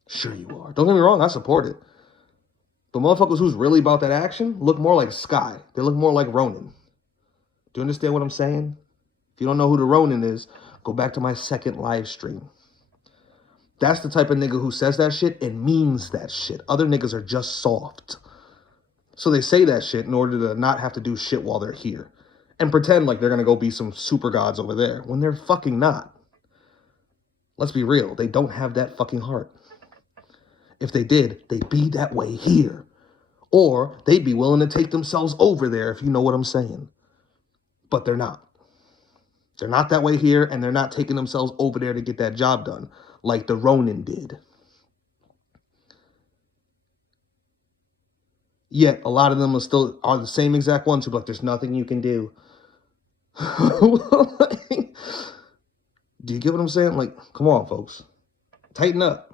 Sure you are. Don't get me wrong, I support it. But motherfuckers who's really about that action look more like Sky. They look more like Ronin. Do you understand what I'm saying? If you don't know who the Ronin is, go back to my second live stream. That's the type of nigga who says that shit and means that shit. Other niggas are just soft. So they say that shit in order to not have to do shit while they're here. And pretend like they're gonna go be some super gods over there, when they're fucking not. Let's be real, they don't have that fucking heart. If they did, they'd be that way here. Or they'd be willing to take themselves over there, if you know what I'm saying. But they're not. They're not that way here, and they're not taking themselves over there to get that job done, like the Ronin did. Yet, a lot of them are the same exact ones who are like, there's nothing you can do. Do you get what I'm saying? Like, come on, folks. Tighten up.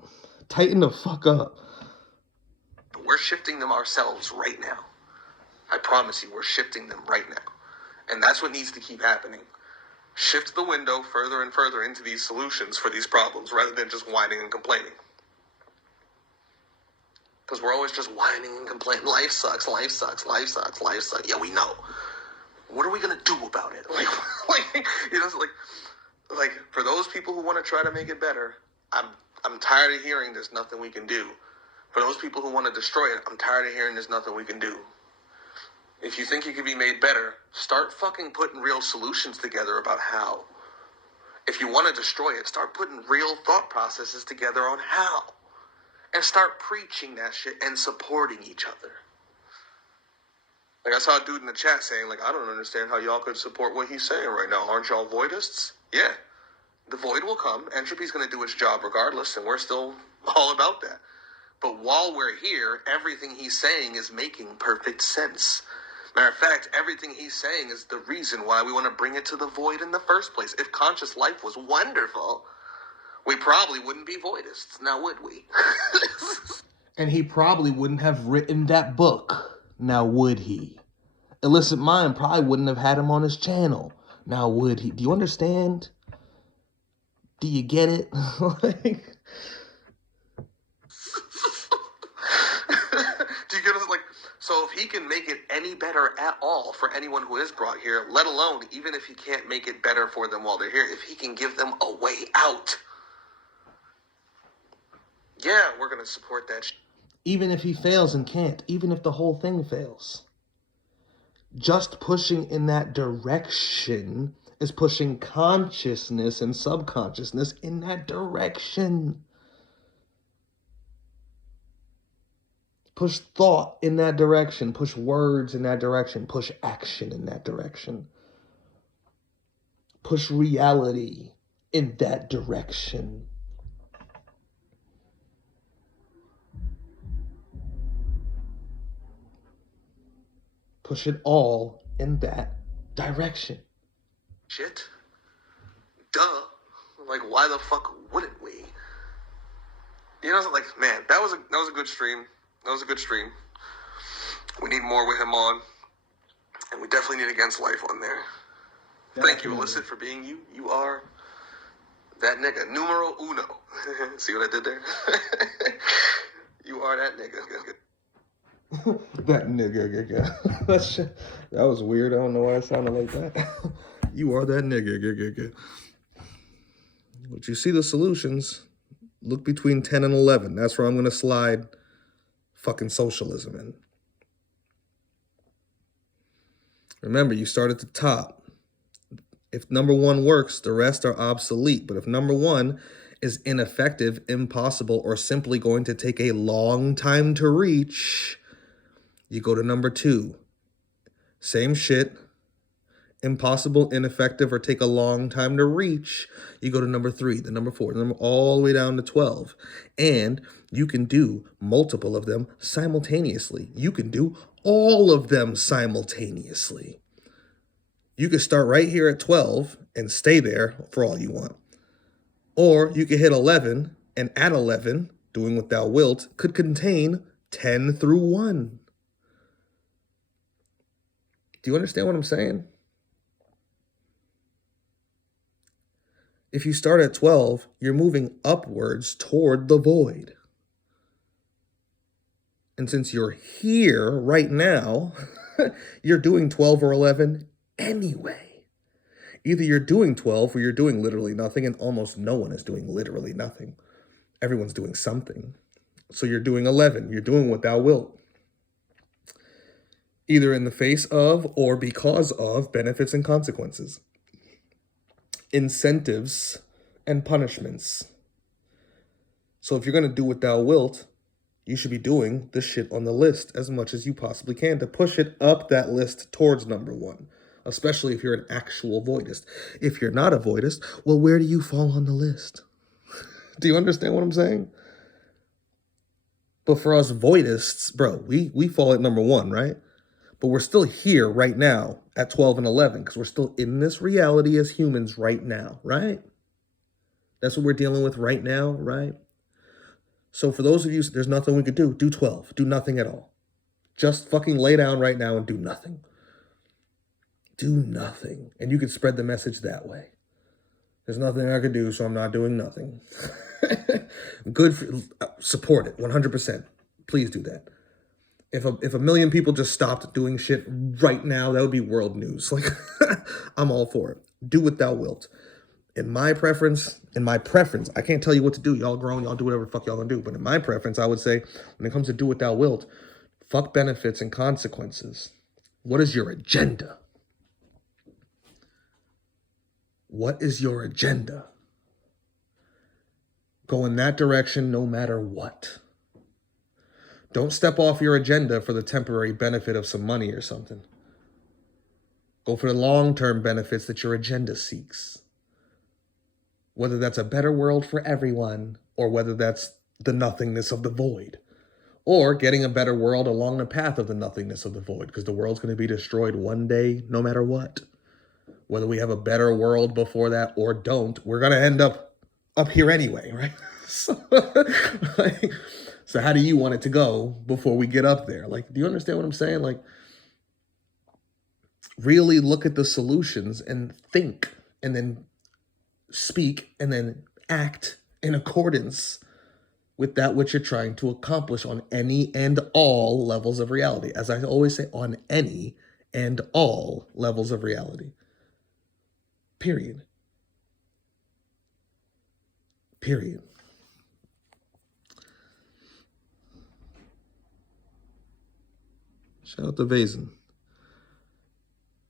Tighten the fuck up. We're shifting them ourselves right now. I promise you, we're shifting them right now. And that's what needs to keep happening. Shift the window further and further into these solutions for these problems rather than just whining and complaining. Because we're always just whining and complaining. Life sucks, life sucks, life sucks, life sucks. Yeah, we know. What are we going to do about it? You know, like for those people who want to try to make it better, I'm tired of hearing there's nothing we can do. For those people who want to destroy it, I'm tired of hearing there's nothing we can do. If you think it could be made better, start fucking putting real solutions together about how. If you want to destroy it, start putting real thought processes together on how. And start preaching that shit and supporting each other. Like, I saw a dude in the chat saying, like, I don't understand how y'all could support what he's saying right now. Aren't y'all voidists? Yeah. The void will come. Entropy's going to do its job regardless, and we're still all about that. But while we're here, everything he's saying is making perfect sense. Matter of fact, everything he's saying is the reason why we want to bring it to the void in the first place. If conscious life was wonderful, we probably wouldn't be voidists, now would we? And he probably wouldn't have written that book, now would he? Illicit Mind probably wouldn't have had him on his channel, now would he? Do you understand? Do you get it? Like... Do you get it? Like, so if he can make it any better at all for anyone who is brought here, let alone even if he can't make it better for them while they're here, if he can give them a way out, yeah, we're going to support that. Even if he fails and can't, even if the whole thing fails. Just pushing in that direction is pushing consciousness and subconsciousness in that direction. Push thought in that direction. Push words in that direction. Push action in that direction. Push reality in that direction. Push it all in that direction. Shit. Duh. Like, why the fuck wouldn't we? You know, like, man, that was a good stream. That was a good stream. We need more with him on. And we definitely need Against Life on there. Thank you, Illicit, for being you. You are that nigga. Numero uno. See what I did there? You are that nigga. That nigga. That was weird. I don't know why it sounded like that. You are that nigga. But you see the solutions. Look between 10 and 11. That's where I'm going to slide fucking socialism in. Remember, you start at the top. If number 1 works, the rest are obsolete. But if number 1 is ineffective, impossible, or simply going to take a long time to reach, you go to number 2. Same shit. Impossible, ineffective, or take a long time to reach, you go to number 3, the number 4, all the way down to 12. And you can do multiple of them simultaneously. You can do all of them simultaneously. You could start right here at 12 and stay there for all you want. Or you could hit 11, and at 11, doing what thou wilt, could contain 10 through 1. Do you understand what I'm saying? If you start at 12, you're moving upwards toward the void. And since you're here right now, you're doing 12 or 11 anyway. Either you're doing 12 or you're doing literally nothing, and almost no one is doing literally nothing. Everyone's doing something. So you're doing 11. You're doing what thou wilt. Either in the face of or because of benefits and consequences. Incentives and punishments. So if you're going to do what thou wilt, you should be doing the shit on the list as much as you possibly can to push it up that list towards number 1, especially if you're an actual voidist. If you're not a voidist, well, where do you fall on the list? Do you understand what I'm saying? But for us voidists, bro, we fall at number 1, right? But we're still here right now at 12 and 11 because we're still in this reality as humans right now, right? That's what we're dealing with right now, right? So for those of you, there's nothing we could do. Do 12. Do nothing at all. Just fucking lay down right now and do nothing. Do nothing. And you can spread the message that way. There's nothing I could do, so I'm not doing nothing. Good for, support it, 100%. Please do that. If a million people just stopped doing shit right now, that would be world news. Like, I'm all for it. Do what thou wilt. In my preference, I can't tell you what to do. Y'all grown, y'all do whatever the fuck y'all gonna do. But in my preference, I would say, when it comes to do what thou wilt, fuck benefits and consequences. What is your agenda? What is your agenda? Go in that direction no matter what. Don't step off your agenda for the temporary benefit of some money or something. Go for the long-term benefits that your agenda seeks. Whether that's a better world for everyone, or whether that's the nothingness of the void. Or getting a better world along the path of the nothingness of the void, because the world's going to be destroyed one day, no matter what. Whether we have a better world before that or don't, we're going to end up here anyway, right? So how do you want it to go before we get up there? Like, do you understand what I'm saying? Like, really look at the solutions and think, and then speak, and then act in accordance with that which you're trying to accomplish on any and all levels of reality. As I always say, on any and all levels of reality. Period. Period. Shout out to Vazen.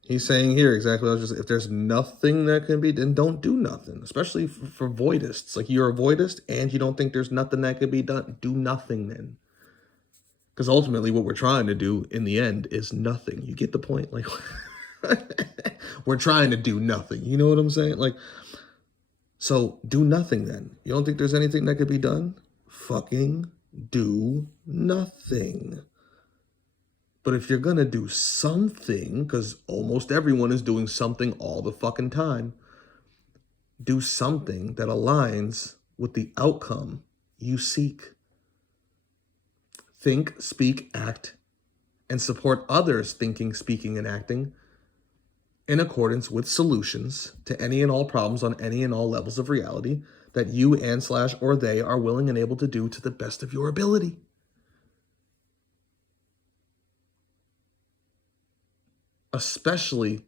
He's saying here exactly what I was just, if there's nothing that can be, then don't do nothing. Especially for voidists. Like, you're a voidist and you don't think there's nothing that can be done. Do nothing then. Because ultimately what we're trying to do in the end is nothing. You get the point? Like, we're trying to do nothing. You know what I'm saying? Like, So do nothing then. You don't think there's anything that could be done? Fucking do nothing. But if you're gonna do something, because almost everyone is doing something all the fucking time, do something that aligns with the outcome you seek. Think, speak, act, and support others thinking, speaking, and acting in accordance with solutions to any and all problems on any and all levels of reality that you and / or they are willing and able to do to the best of your ability. Especially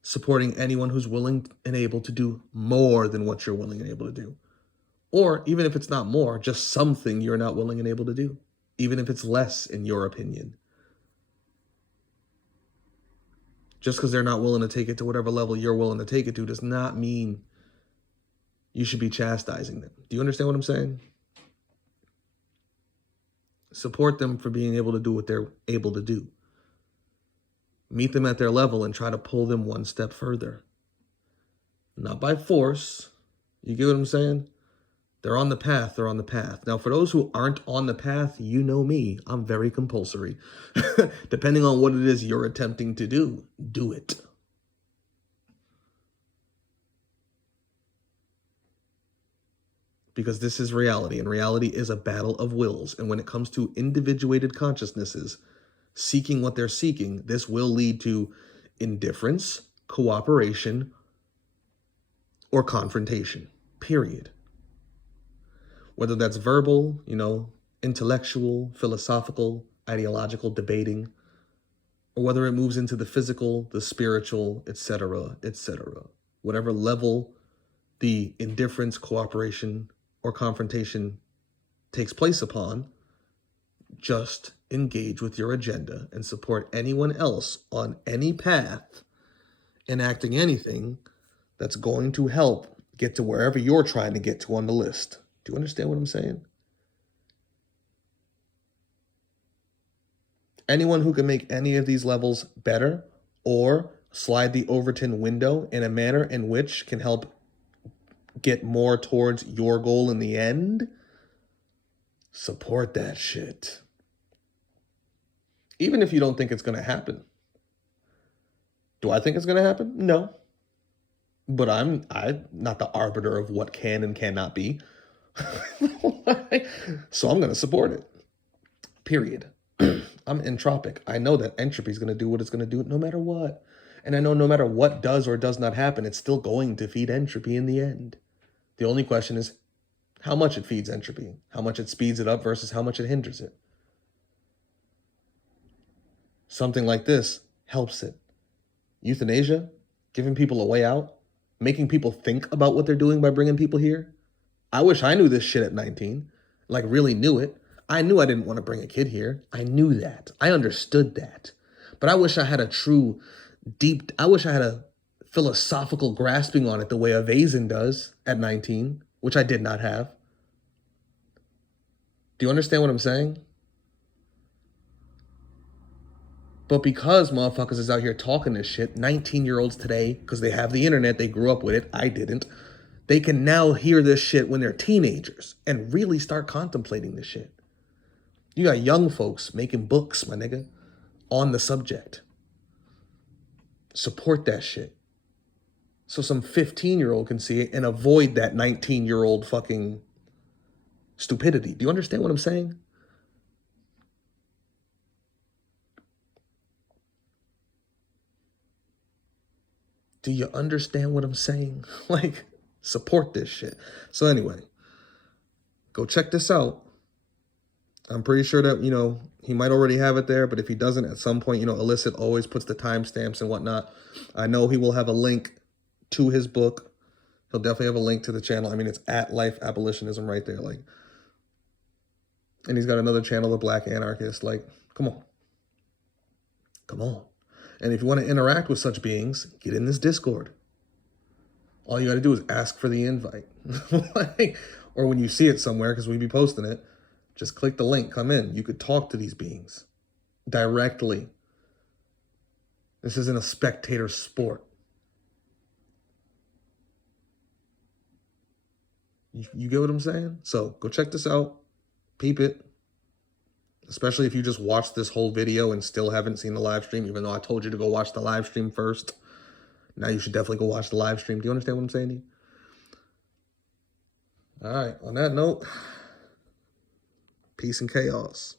supporting anyone who's willing and able to do more than what you're willing and able to do. Or even if it's not more, just something you're not willing and able to do, even if it's less in your opinion. Just because they're not willing to take it to whatever level you're willing to take it to does not mean you should be chastising them. Do you understand what I'm saying? Support them for being able to do what they're able to do. Meet them at their level and try to pull them one step further. Not by force. You get what I'm saying? They're on the path, they're on the path. Now, for those who aren't on the path, you know me, I'm very compulsory. Depending on what it is you're attempting to do it. Because this is reality, and reality is a battle of wills. And when it comes to individuated consciousnesses seeking what they're seeking, this will lead to indifference, cooperation, or confrontation, period. Whether that's verbal, intellectual, philosophical, ideological, debating, or whether it moves into the physical, the spiritual, etc., etc. Whatever level the indifference, cooperation, or confrontation takes place upon, just engage with your agenda and support anyone else on any path enacting anything that's going to help get to wherever you're trying to get to on the list. Do you understand what I'm saying? Anyone who can make any of these levels better or slide the Overton window in a manner in which can help get more towards your goal in the end, support that shit. Even if you don't think it's going to happen. Do I think it's going to happen? No. But I'm not the arbiter of what can and cannot be. So I'm going to support it. Period. I'm entropic. I know that entropy is going to do what it's going to do no matter what. And I know no matter what does or does not happen, it's still going to feed entropy in the end. The only question is how much it feeds entropy, how much it speeds it up versus how much it hinders it. Something like this helps it. Euthanasia, giving people a way out, making people think about what they're doing by bringing people here. I wish I knew this shit at 19, like really knew it. I knew I didn't want to bring a kid here. I knew that. I understood that. But I wish I had I wish I had a philosophical grasping on it the way a Vazen does at 19, which I did not have. Do you understand what I'm saying? But because motherfuckers is out here talking this shit, 19-year-olds today, because they have the internet, they grew up with it, I didn't, they can now hear this shit when they're teenagers and really start contemplating this shit. You got young folks making books, my nigga, on the subject. Support that shit. So some 15-year-old can see it and avoid that 19-year-old fucking stupidity. Do you understand what I'm saying? Do you understand what I'm saying? Like, support this shit. So anyway, go check this out. I'm pretty sure that, he might already have it there, but if he doesn't, at some point, Illicit always puts the timestamps and whatnot. I know he will have a link to his book. He'll definitely have a link to the channel. I mean, it's at Life Abolitionism right there. Like, and he's got another channel, The Black Anarchist. Like, come on. Come on. And if you want to interact with such beings, get in this Discord. All you got to do is ask for the invite. Or when you see it somewhere, because we be posting it, just click the link, come in. You could talk to these beings directly. This isn't a spectator sport. You get what I'm saying? So go check this out. Peep it. Especially if you just watched this whole video and still haven't seen the live stream, even though I told you to go watch the live stream first. Now you should definitely go watch the live stream. Do you understand what I'm saying to you? All right. On that note, peace and chaos.